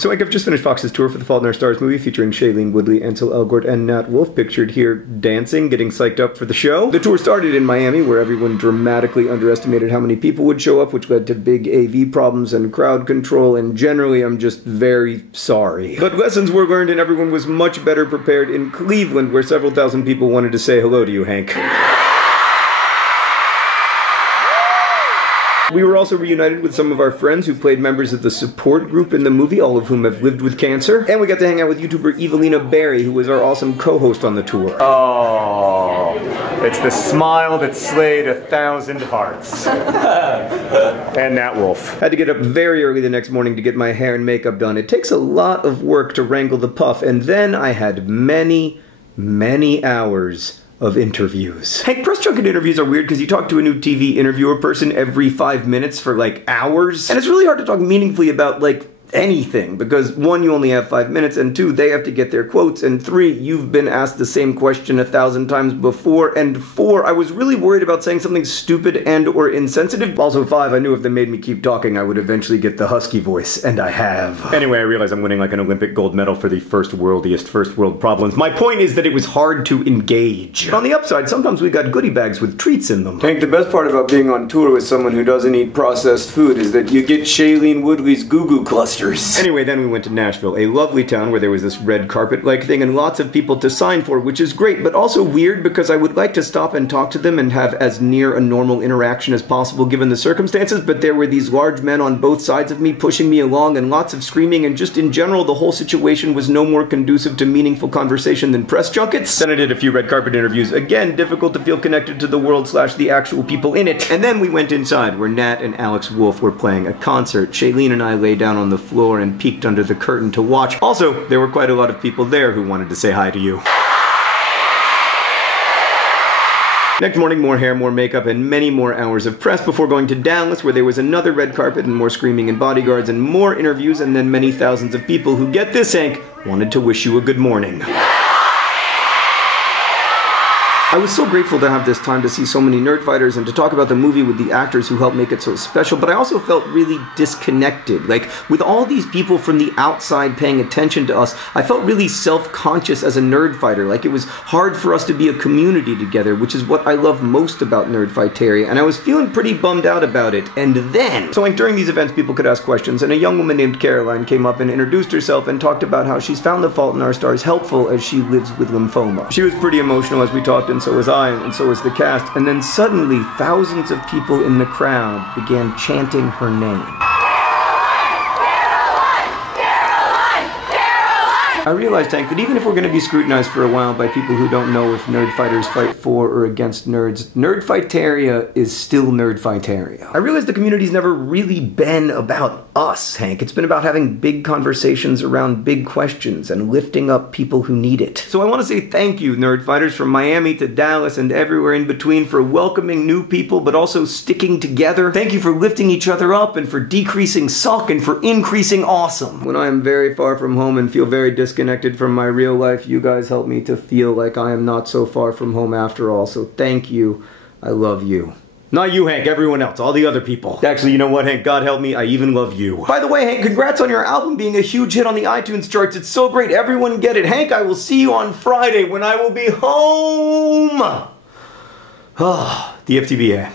So I've just finished Fox's tour for The Fault in Our Stars movie featuring Shailene Woodley, Ansel Elgort, and Nat Wolff, pictured here dancing, getting psyched up for the show. The tour started in Miami, where everyone dramatically underestimated how many people would show up, which led to big AV problems and crowd control, and generally I'm just very sorry. But lessons were learned and everyone was much better prepared in Cleveland, where several thousand people wanted to say hello to you, Hank. We were also reunited with some of our friends who played members of the support group in the movie, all of whom have lived with cancer. And we got to hang out with YouTuber Evelina Barry, who was our awesome co-host on the tour. Oh, it's the smile that slayed 1,000 hearts. And Nat Wolff. Had to get up very early the next morning to get my hair and makeup done. It takes a lot of work to wrangle the puff, and then I had many hours of interviews. Hank, press junket interviews are weird because you talk to a new TV interviewer person every 5 minutes for like hours. And it's really hard to talk meaningfully about like anything because one, you only have 5 minutes, and two, they have to get their quotes, and three, you've been asked the same question 1,000 times before, and four, I was really worried about saying something stupid and or insensitive. Also five, I knew if they made me keep talking I would eventually get the husky voice, and I have. Anyway, I realize I'm winning like an Olympic gold medal for the first world problems. My point is that it was hard to engage. But on the upside, sometimes we got goodie bags with treats in them. Hank, the best part about being on tour with someone who doesn't eat processed food is that you get Shailene Woodley's goo-goo cluster. Anyway, then we went to Nashville, a lovely town where there was this red carpet-like thing and lots of people to sign for, which is great, but also weird because I would like to stop and talk to them and have as near a normal interaction as possible given the circumstances, but there were these large men on both sides of me pushing me along and lots of screaming, and just in general the whole situation was no more conducive to meaningful conversation than press junkets. Then I did a few red carpet interviews, again difficult to feel connected to the world / the actual people in it, and then we went inside where Nat and Alex Wolff were playing a concert. Shailene and I lay down on the floor and peeked under the curtain to watch. Also, there were quite a lot of people there who wanted to say hi to you. Next morning, more hair, more makeup, and many more hours of press before going to Dallas, where there was another red carpet and more screaming and bodyguards and more interviews, and then many thousands of people who, get this, Hank, wanted to wish you a good morning. I was so grateful to have this time to see so many nerdfighters and to talk about the movie with the actors who helped make it so special, but I also felt really disconnected. Like, with all these people from the outside paying attention to us, I felt really self-conscious as a nerdfighter. Like, it was hard for us to be a community together, which is what I love most about Nerdfighteria, and I was feeling pretty bummed out about it. And then, so like during these events, people could ask questions, and a young woman named Caroline came up and introduced herself and talked about how she's found The Fault in Our Stars helpful as she lives with lymphoma. She was pretty emotional as we talked, and so was I, and so was the cast, and then suddenly thousands of people in the crowd began chanting her name. I realized, Hank, that even if we're going to be scrutinized for a while by people who don't know if nerdfighters fight for or against nerds, Nerdfighteria is still Nerdfighteria. I realized the community's never really been about us, Hank. It's been about having big conversations around big questions and lifting up people who need it. So I want to say thank you, Nerdfighters, from Miami to Dallas and everywhere in between, for welcoming new people but also sticking together. Thank you for lifting each other up and for decreasing suck and for increasing awesome. When I am very far from home and feel very disconnected from my real life, you guys help me to feel like I am not so far from home after all, so thank you. I love you. Not you, Hank, everyone else, all the other people. Actually, you know what, Hank, God help me, I even love you. By the way, Hank, congrats on your album being a huge hit on the iTunes charts. It's so great, everyone get it. Hank, I will see you on Friday when I will be home. Ah, the FTBA.